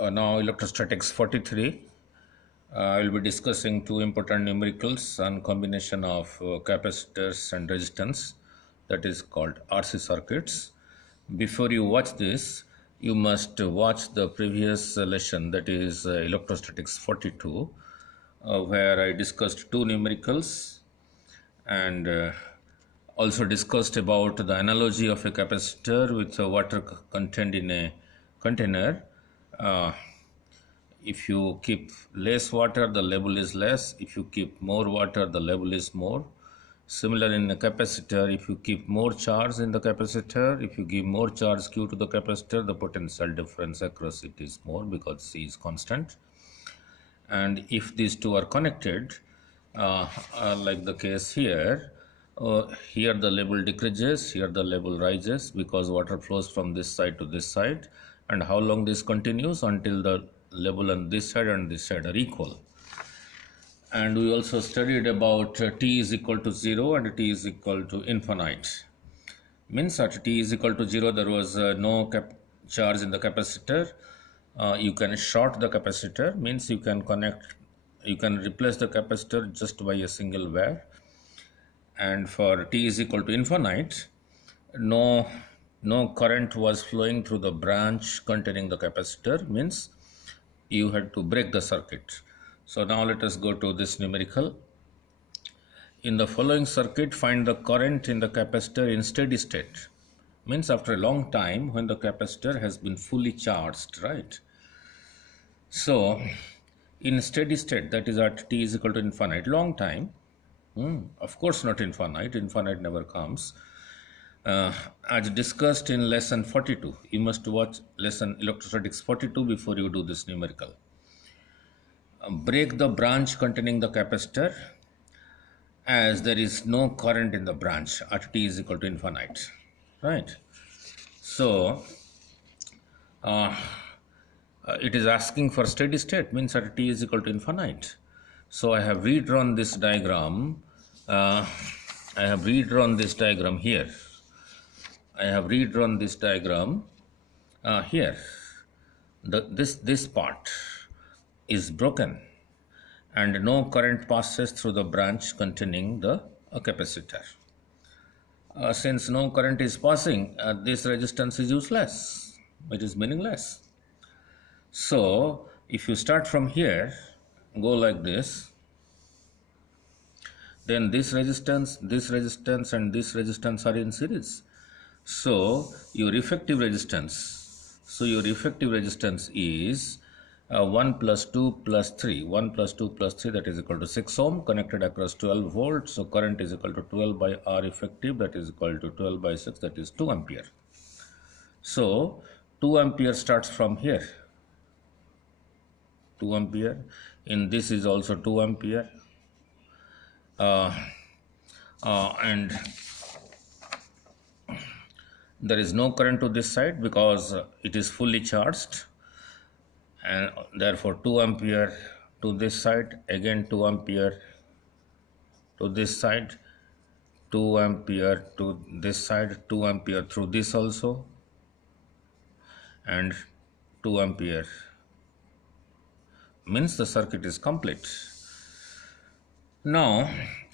Now electrostatics 43. I will be discussing two important numericals on combination of capacitors and resistance, that is called RC circuits. Before you watch this, you must watch the previous lesson, that is electrostatics 42, where I discussed two numericals and also discussed about the analogy of a capacitor with water contained in a container. Uh, if you keep less water, the level is less. If you keep more water, the level is more. Similar in a capacitor, if you keep more charge in the capacitor, if you give more charge Q to the capacitor, the potential difference across it is more because C is constant. And if these two are connected, like the case here, here the level decreases, here the level rises because water flows from this side to this side. And how long this continues? Until the level on this side and this side are equal. And we also studied about t is equal to 0 and t is equal to infinite. Means at t is equal to 0, there was no charge in the capacitor. You can short the capacitor, means you can replace the capacitor just by a single wire. And for t is equal to infinite, no current was flowing through the branch containing the capacitor, means you had to break the circuit. So now let us go to this numerical. In the following circuit, find the current in the capacitor in steady state. Means after a long time when the capacitor has been fully charged, right? So in steady state, that is at t is equal to infinite, long time, of course not infinite never comes. As discussed in lesson 42, you must watch lesson electrostatics 42 before you do this numerical. Break the branch containing the capacitor as there is no current in the branch at t is equal to infinite, right? So it is asking for steady state, means at t is equal to infinite. So I have redrawn this diagram. I have redrawn this diagram here. I have redrawn this diagram here. This part is broken and no current passes through the branch containing the capacitor. Since no current is passing, this resistance is useless. It is meaningless. So if you start from here, go like this, then this resistance and this resistance are in series. So your effective resistance is 1 plus 2 plus 3. 1 plus 2 plus 3, that is equal to 6 ohm, connected across 12 volts. So current is equal to 12 by R effective, that is equal to 12 by 6, that is 2 ampere. So 2 ampere starts from here. 2 ampere. In this is also 2 ampere. And there is no current to this side because it is fully charged, and therefore 2 ampere to this side, again 2 ampere to this side, 2 ampere to this side, 2 ampere through this also, and 2 ampere, means the circuit is complete. Now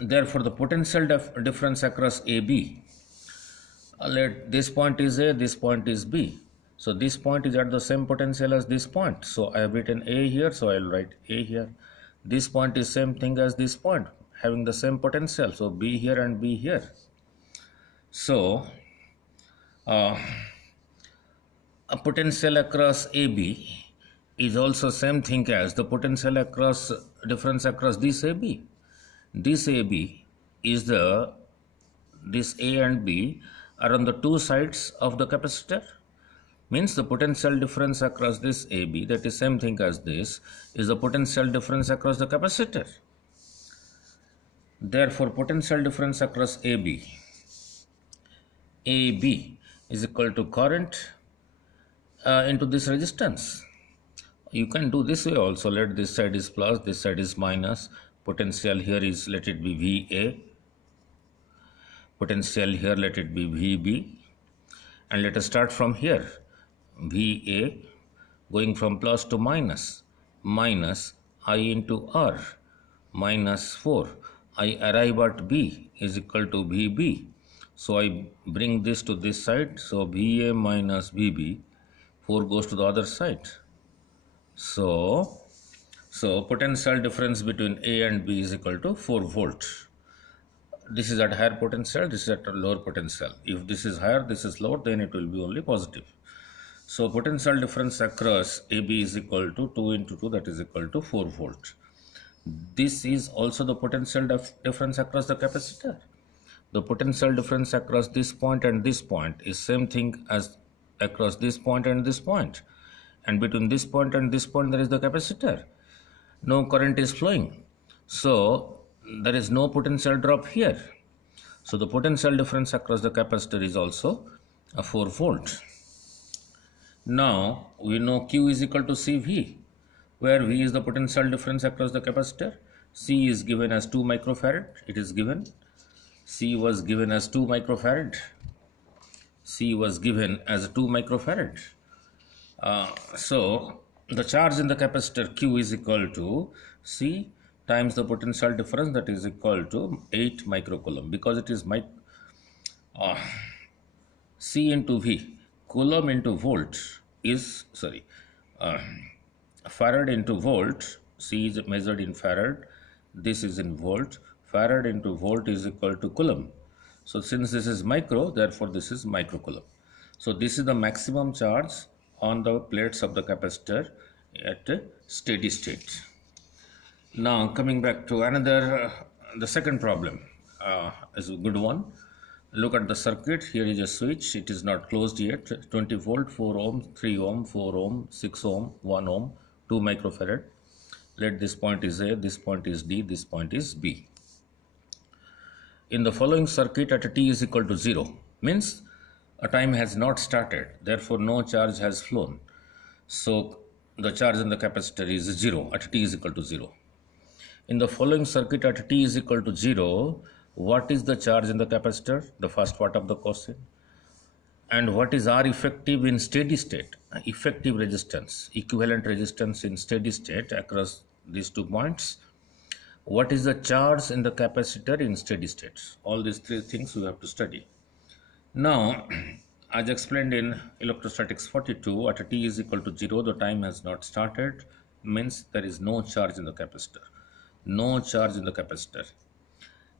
therefore the potential difference across AB, let this point is A, this point is B. So this point is at the same potential as this point. So I have written A here, so I will write A here. This point is same thing as this point, having the same potential. So B here and B here. So a potential across AB is also same thing as the potential across difference across this AB. This AB is this A and B are on the two sides of the capacitor, means the potential difference across this AB, that is same thing as this, is the potential difference across the capacitor. Therefore potential difference across AB is equal to current into this resistance. You can do this way also. Let this side is plus, this side is minus. Potential here is, let it be VA. Potential here, let it be VB. And let us start from here. VA going from plus to minus I into R minus 4. I arrive at B is equal to VB. So I bring this to this side. So VA minus VB, 4 goes to the other side. So potential difference between A and B is equal to 4 volts. This is at higher potential, this is at a lower potential. If this is higher, this is lower, then it will be only positive. So potential difference across AB is equal to 2 into 2, that is equal to 4 volt. This is also the potential difference across the capacitor. The potential difference across this point and this point is same thing as across this point and this point. And between this point and this point, there is the capacitor. No current is flowing. So there is no potential drop here. So the potential difference across the capacitor is also a 4 volt. Now we know Q is equal to CV, where V is the potential difference across the capacitor. C is given as 2 microfarad. It is given. C was given as 2 microfarad. C was given as 2 microfarad. So the charge in the capacitor Q is equal to C times the potential difference, that is equal to 8 microcoulomb, because it is C into V, coulomb into volt is, farad into volt. C is measured in farad, this is in volt. Farad into volt is equal to coulomb. So since this is micro, therefore this is microcoulomb. So this is the maximum charge on the plates of the capacitor at steady state. Now coming back to another, the second problem is a good one. Look at the circuit. Here is a switch. It is not closed yet. 20 volt, 4 ohm, 3 ohm, 4 ohm, 6 ohm, 1 ohm, 2 microfarad. Let this point is A, this point is D, this point is B. In the following circuit at t is equal to 0, means a time has not started, therefore no charge has flown. So the charge in the capacitor is 0 at t is equal to 0. In the following circuit at t is equal to 0, what is the charge in the capacitor? The first part of the question. And what is R effective in steady state? Effective resistance, equivalent resistance in steady state across these 2 points. What is the charge in the capacitor in steady state? All these 3 things we have to study. Now, as explained in electrostatics 42, at t is equal to 0, the time has not started, means there is no charge in the capacitor. No charge in the capacitor.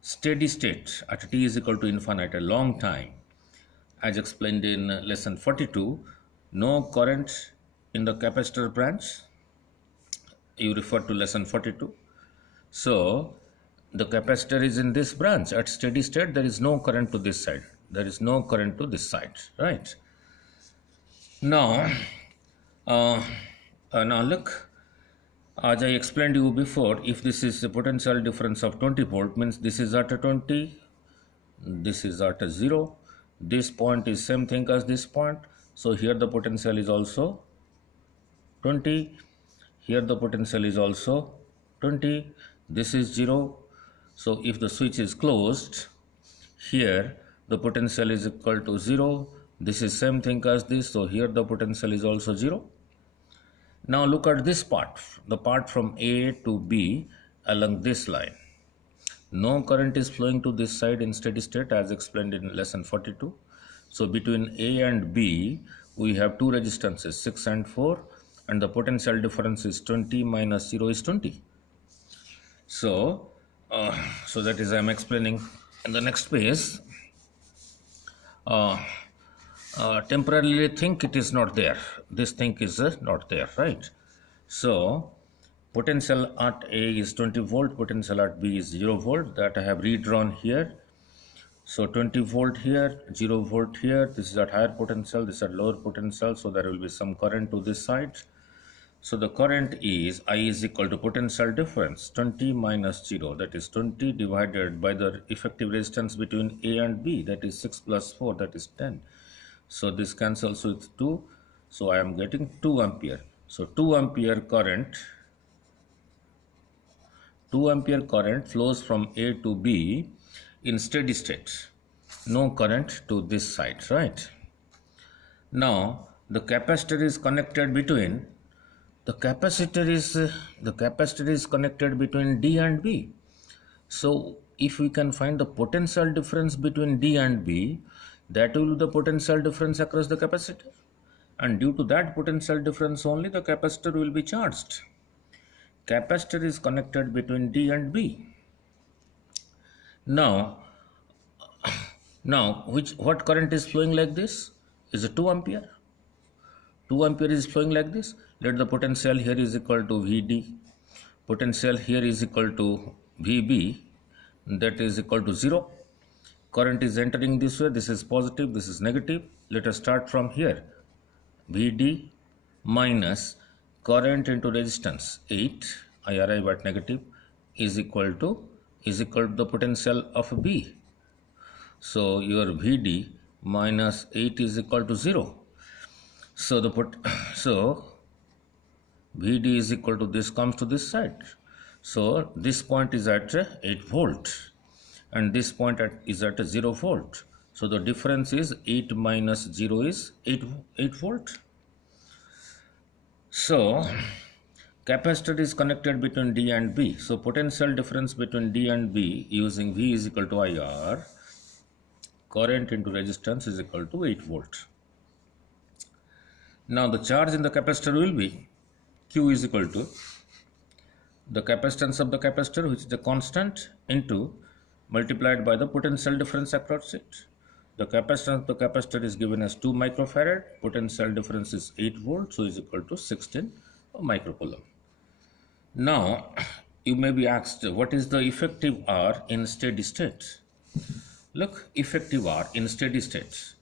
Steady state at t is equal to infinite, a long time. As explained in lesson 42, no current in the capacitor branch. You refer to lesson 42. So the capacitor is in this branch. At steady state, there is no current to this side. There is no current to this side, right? Now look, as I explained to you before, if this is a potential difference of 20 volt, means this is at a 20, this is at a 0. This point is same thing as this point. So here the potential is also 20. Here the potential is also 20. This is 0. So if the switch is closed, here the potential is equal to 0. This is same thing as this. So here the potential is also 0. Now look at this part, the part from A to B along this line. No current is flowing to this side in steady state, as explained in lesson 42. So between A and B, we have 2 resistances, 6 and 4, and the potential difference is 20 minus 0 is 20. So that is I am explaining in the next page. Temporarily think it is not there. This thing is not there, right? So potential at A is 20 volt, potential at B is 0 volt, that I have redrawn here. So 20 volt here, 0 volt here. This is at higher potential, this is at lower potential, so there will be some current to this side. So the current is I is equal to potential difference 20 minus 0, that is 20 divided by the effective resistance between A and B, that is 6 plus 4, that is 10. So this cancels with 2, so I am getting 2 ampere. So 2 ampere current flows from A to B in steady state. No current to this side, right? Now the capacitor is connected between the capacitor is connected between D and B. So if we can find the potential difference between D and B, that will be the potential difference across the capacitor. And due to that potential difference only, the capacitor will be charged. Capacitor is connected between D and B. Now, what current is flowing like this? Is it 2 ampere? 2 ampere is flowing like this. Let the potential here is equal to Vd. Potential here is equal to Vb. That is equal to 0. Current is entering this way. This is positive. This is negative. Let us start from here. Vd minus current into resistance 8. I arrive at negative is equal to the potential of B. So your Vd minus 8 is equal to 0. So Vd is equal to this comes to this side. So this point is at 8 volt and this point is at 0 volt. So the difference is 8 minus 0 is 8 volt. So capacitor is connected between D and B. So potential difference between D and B using V is equal to IR. Current into resistance is equal to 8 volt. Now the charge in the capacitor will be Q is equal to the capacitance of the capacitor, which is the constant, into multiplied by the potential difference across it. The capacitance of the capacitor is given as 2 microfarad. Potential difference is 8 volts, so is equal to 16 microcoulomb. Now you may be asked, what is the effective R in steady state? Look, effective R in steady state.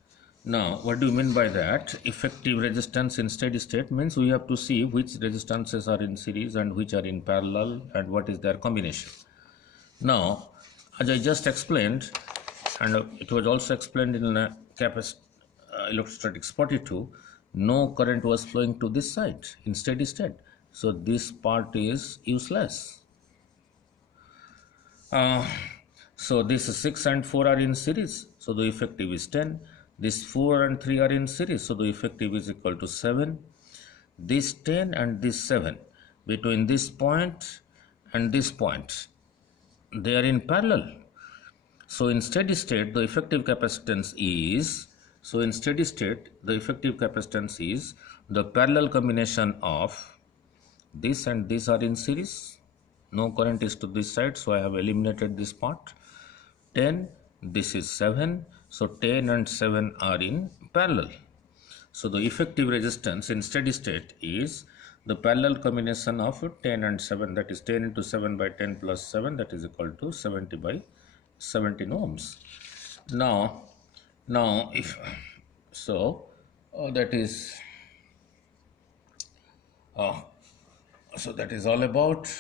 Now, what do you mean by that? Effective resistance in steady state means we have to see which resistances are in series and which are in parallel and what is their combination. Now, as I just explained, and it was also explained in electrostatics 42, no current was flowing to this side in steady state. So this part is useless. So this 6 and 4 are in series, so the effective is 10. This 4 and 3 are in series, so the effective is equal to 7. This 10 and this 7, between this point and this point, they are in parallel. So in steady state, the effective capacitance is, the parallel combination of this and this are in series. No current is to this side, so I have eliminated this part. 10, this is 7, so 10 and 7 are in parallel. So the effective resistance in steady state is the parallel combination of 10 and 7, that is 10 into 7 by 10 plus 7, that is equal to 70 by 17 ohms. Now if so, that is all about